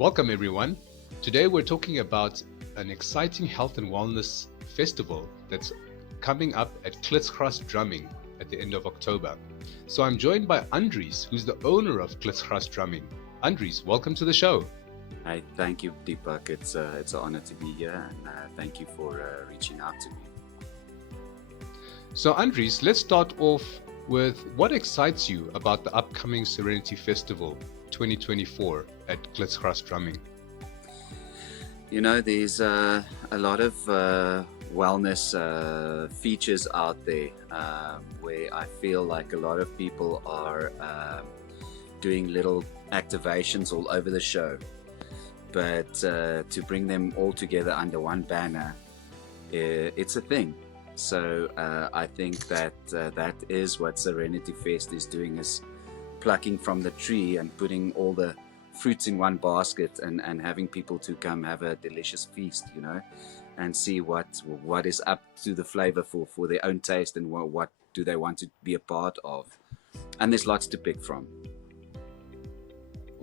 Welcome, everyone. Today we're talking about an exciting health and wellness festival that's coming up at Klitsgras Drumming at the end of October. So I'm joined by Andries, who's the owner of Klitsgras Drumming. Andries, welcome to the show. Hi, thank you, Deepak. It's an honor to be here, and thank you for reaching out to me. So, Andries, let's start off with what excites you about the upcoming Serenity Festival 2024 at Klitsgras Drumming. You know, there's a lot of wellness features out there where I feel like a lot of people are doing little activations all over the show. But to bring them all together under one banner, it's a thing. So I think that that is what Serenity Fest is doing, is plucking from the tree and putting all the fruits in one basket and having people to come have a delicious feast, you know, and see what is up to the flavor for their own taste and what do they want to be a part of. And there's lots to pick from.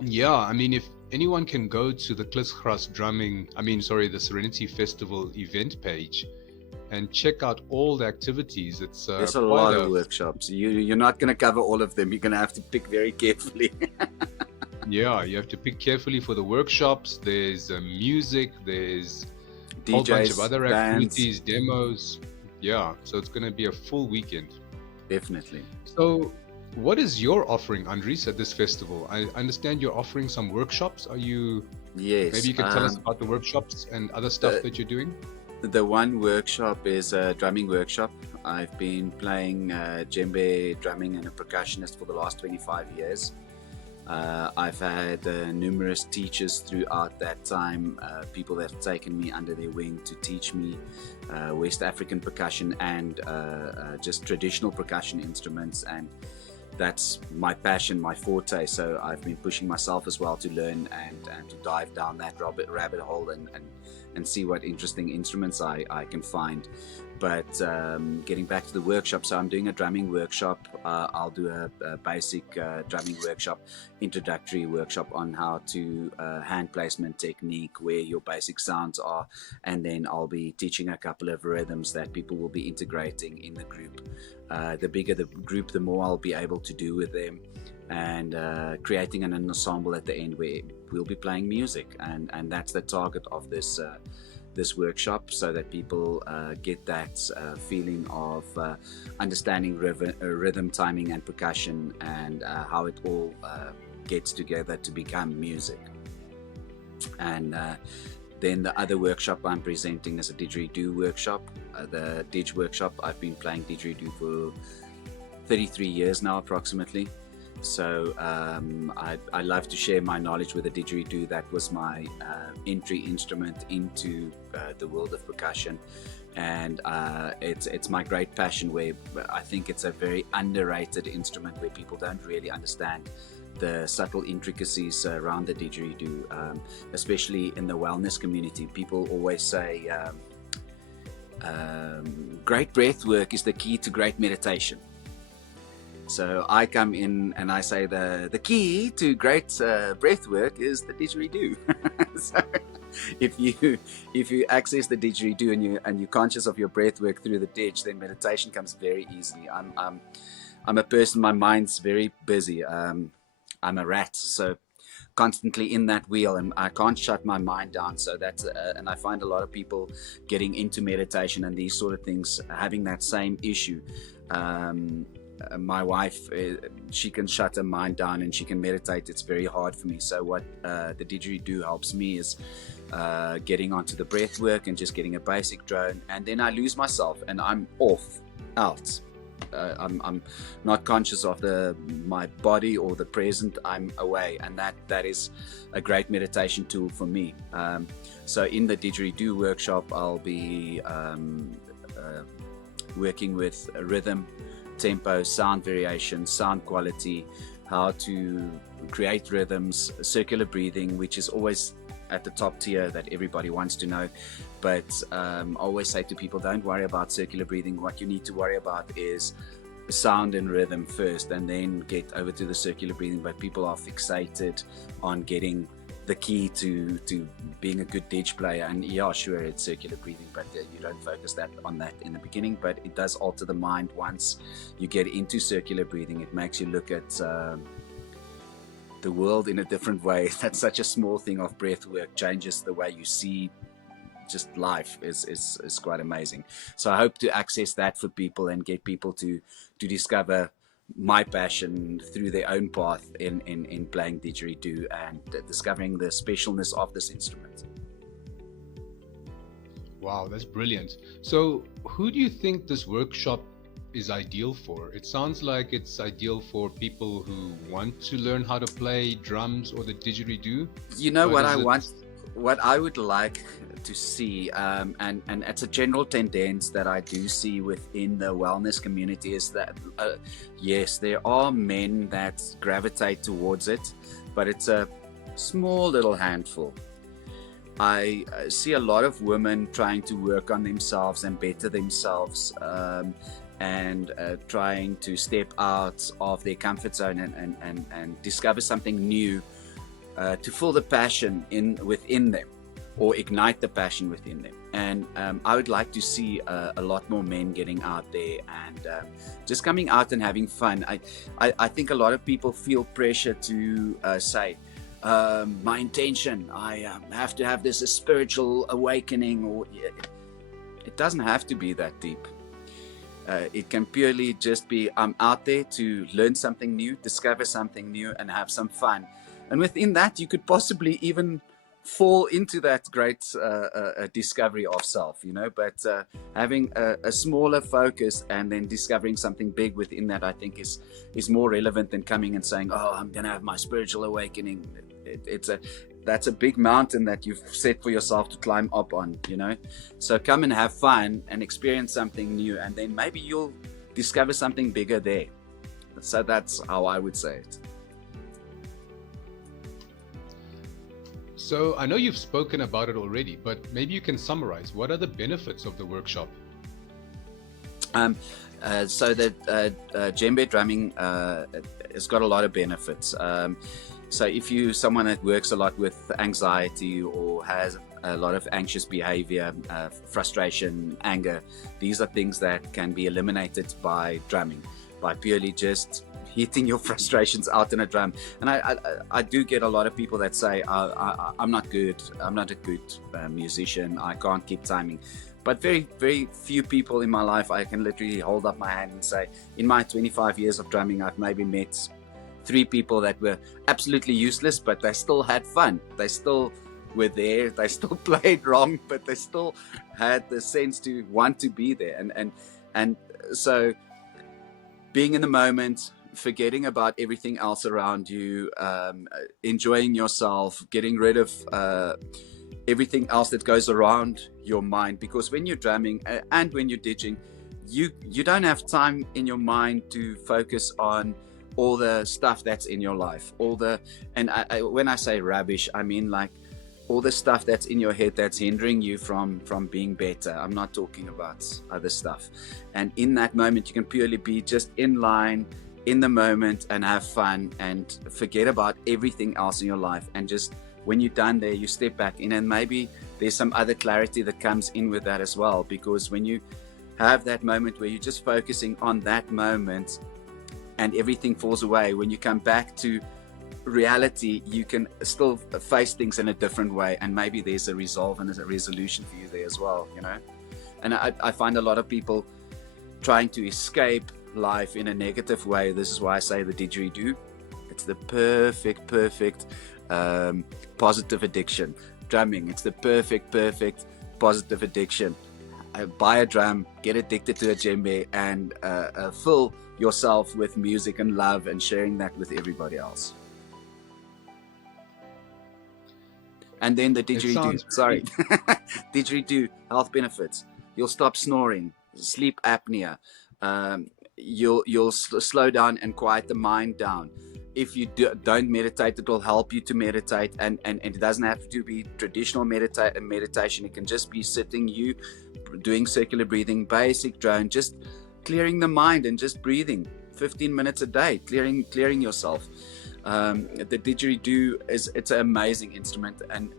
Yeah, I mean, if anyone can go to the the Serenity Festival event page and check out all the activities. It's There's a lot of workshops. You're not going to cover all of them. You're going to have to pick very carefully. Yeah, you have to pick carefully for the workshops. There's music, there's a whole bunch of other activities, demos. Yeah, so it's going to be a full weekend. Definitely. So what is your offering, Andries, at this festival? I understand you're offering some workshops. Are you? Yes. Maybe you can tell us about the workshops and other stuff that you're doing? The one workshop is a drumming workshop. I've been playing djembe, drumming, and a percussionist for the last 25 years. I've had numerous teachers throughout that time, people that have taken me under their wing to teach me West African percussion and just traditional percussion instruments, and that's my passion, my forte. So I've been pushing myself as well to learn and to dive down that rabbit hole and see what interesting instruments I can find. But getting back to the workshop, so I'm doing a drumming workshop. I'll do a basic drumming workshop, introductory workshop on how to hand placement technique, where your basic sounds are, and then I'll be teaching a couple of rhythms that people will be integrating in the group. The bigger the group, the more I'll be able to do with them, and creating an ensemble at the end where we'll be playing music, and that's the target of this workshop, so that people get that feeling of understanding rhythm, timing, and percussion, and how it all gets together to become music. And then the other workshop I'm presenting is a Didgeridoo workshop. The Didge workshop, I've been playing Didgeridoo for 33 years now approximately. So I love to share my knowledge with the Didgeridoo. That was my entry instrument into the world of percussion, and it's my great passion, where I think it's a very underrated instrument where people don't really understand the subtle intricacies around the Didgeridoo, especially in the wellness community. People always say great breath work is the key to great meditation. So I come in and I say the key to great breath work is the Didgeridoo. So if you access the Didgeridoo and you're conscious of your breath work through the Didge, then meditation comes very easily. I'm a person, my mind's very busy. I'm a rat, so constantly in that wheel, and I can't shut my mind down. So that's and I find a lot of people getting into meditation and these sort of things having that same issue. My wife, she can shut her mind down and she can meditate. It's very hard for me. So what the Didgeridoo helps me is getting onto the breath work and just getting a basic drone, and then I lose myself and I'm out. I'm not conscious of my body or the present. I'm away, and that is a great meditation tool for me. So in the Didgeridoo workshop, I'll be working with rhythm, tempo, sound variation, sound quality, how to create rhythms, circular breathing, which is always at the top tier that everybody wants to know. But I always say to people, don't worry about circular breathing. What you need to worry about is sound and rhythm first, and then get over to the circular breathing. But people are fixated on getting the key to being a good didge player. And yeah, sure, it's circular breathing, but you don't focus on that in the beginning, but it does alter the mind. Once you get into circular breathing, it makes you look at the world in a different way. That's such a small thing of breath work, changes the way you see just life. Is quite amazing. So I hope to access that for people and get people to discover my passion through their own path in playing didgeridoo and discovering the specialness of this instrument. Wow, that's brilliant. So, who do you think this workshop is ideal for? It sounds like it's ideal for people who want to learn how to play drums or the didgeridoo. You know what But what I would like to see, and it's a general tendency that I do see within the wellness community, is that yes, there are men that gravitate towards it, but it's a small little handful. I see a lot of women trying to work on themselves and better themselves, and trying to step out of their comfort zone and discover something new, to fill the passion within them, or ignite the passion within them. And I would like to see a lot more men getting out there and just coming out and having fun. I think a lot of people feel pressure to say, my intention, I have to have this spiritual awakening, or it doesn't have to be that deep. It can purely just be, I'm out there to learn something new, discover something new, and have some fun. And within that, you could possibly even fall into that great discovery of self, but having a smaller focus and then discovering something big within that, I think is more relevant than coming and saying, oh, I'm going to have my spiritual awakening. That's a big mountain that you've set for yourself to climb up on, So come and have fun and experience something new, and then maybe you'll discover something bigger there. So that's how I would say it. So I know you've spoken about it already, but maybe you can summarize. What are the benefits of the workshop? So the djembe drumming has got a lot of benefits. So if you're someone that works a lot with anxiety or has a lot of anxious behavior, frustration, anger, these are things that can be eliminated by drumming, by purely just hitting your frustrations out in a drum. And I do get a lot of people that say, I'm not good, I'm not a good musician, I can't keep timing. But very, very few people in my life I can literally hold up my hand and say, in my 25 years of drumming, I've maybe met 3 people that were absolutely useless, but they still had fun. They still were there, they still played wrong, but they still had the sense to want to be there. And so being in the moment, forgetting about everything else around you, enjoying yourself, getting rid of everything else that goes around your mind. Because when you're drumming and when you're didging, you don't have time in your mind to focus on all the stuff that's in your life, and when I say rubbish, I mean like all the stuff that's in your head that's hindering you from being better. I'm not talking about other stuff. And in that moment, you can purely be just in line, in the moment, and have fun and forget about everything else in your life. And just when you're done there, you step back in, and maybe there's some other clarity that comes in with that as well. Because when you have that moment where you're just focusing on that moment and everything falls away, when you come back to reality, you can still face things in a different way, and maybe there's a resolve and there's a resolution for you there as well, And I find a lot of people trying to escape life in a negative way. This is why I say the didgeridoo, it's the perfect positive addiction. Drumming, it's the perfect positive addiction. Buy a drum, get addicted to a djembe, and fill yourself with music and love and sharing that with everybody else. And then the didgeridoo, didgeridoo health benefits. You'll stop snoring, sleep apnea. You'll slow down and quiet the mind down. If you don't meditate, it will help you to meditate, and it doesn't have to be traditional meditation. It can just be sitting, you doing circular breathing, basic drone, just clearing the mind and just breathing 15 minutes a day, clearing yourself. The didgeridoo it's an amazing instrument, and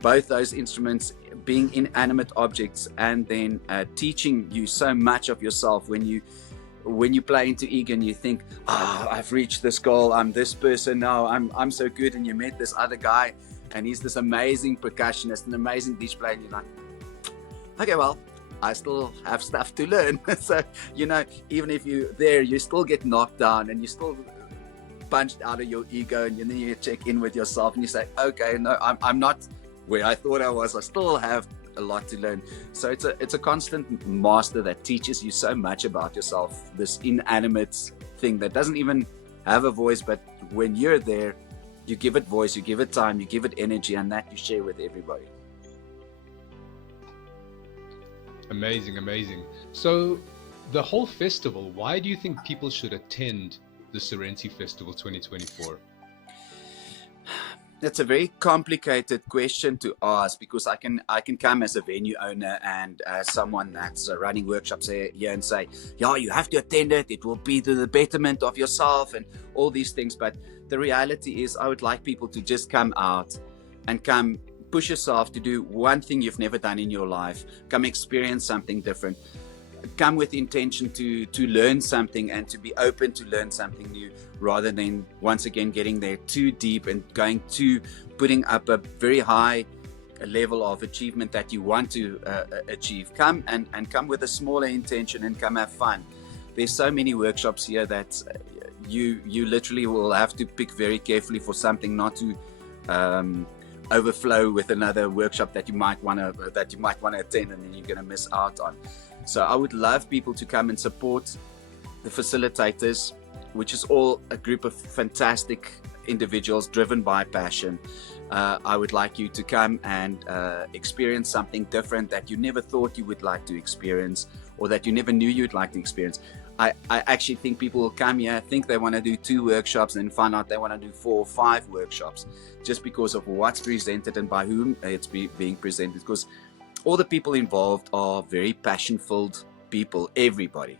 both those instruments being inanimate objects, and then teaching you so much of yourself when you play into ego and you think, I've reached this goal, I'm this person now, I'm so good, and you met this other guy and he's this amazing percussionist, an amazing didge player, and you're like, okay, well, I still have stuff to learn. So, even if you're there, you still get knocked down and you still punched out of your ego, and then you check in with yourself and you say, okay, no, I'm not where I thought I was. I still have a lot to learn. So it's a constant master that teaches you so much about yourself, this inanimate thing that doesn't even have a voice, but when you're there, you give it voice, you give it time, you give it energy, and that you share with everybody. Amazing. So the whole festival, why do you think people should attend the Serenity Festival 2024? That's a very complicated question to ask, because I can come as a venue owner and someone that's running workshops here and say, yeah, you have to attend it, it will be to the betterment of yourself and all these things. But the reality is, I would like people to just come out and come push yourself to do one thing you've never done in your life, come experience something different, come with intention to learn something and to be open to learn something new, rather than once again getting there too deep and putting up a very high level of achievement that you want to achieve. Come and come with a smaller intention and come have fun. There's so many workshops here that you literally will have to pick very carefully for something not to overflow with another workshop that you might want to attend, and then you're going to miss out on. So I would love people to come and support the facilitators, which is all a group of fantastic individuals driven by passion. I would like you to come and experience something different that you never thought you would like to experience, or that you never knew you'd like to experience. I actually think people will come here, think they want to do 2 workshops, and then find out they want to do 4 or 5 workshops, just because of what's presented and by whom it's being presented. Because all the people involved are very passion-filled people, everybody.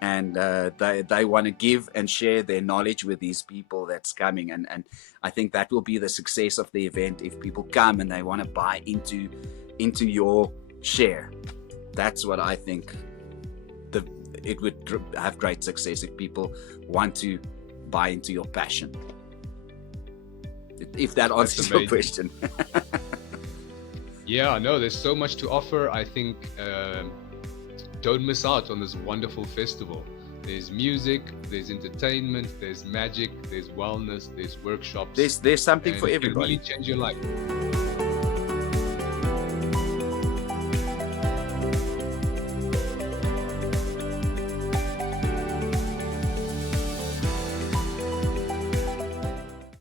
And they want to give and share their knowledge with these people that's coming. And I think that will be the success of the event, if people come and they want to buy into your share. That's what I think. It would have great success if people want to buy into your passion. If that answers your question. Yeah, no, there's so much to offer. I think don't miss out on this wonderful festival. There's music, there's entertainment, there's magic, there's wellness, there's workshops. There's something for everybody. It can really change your life.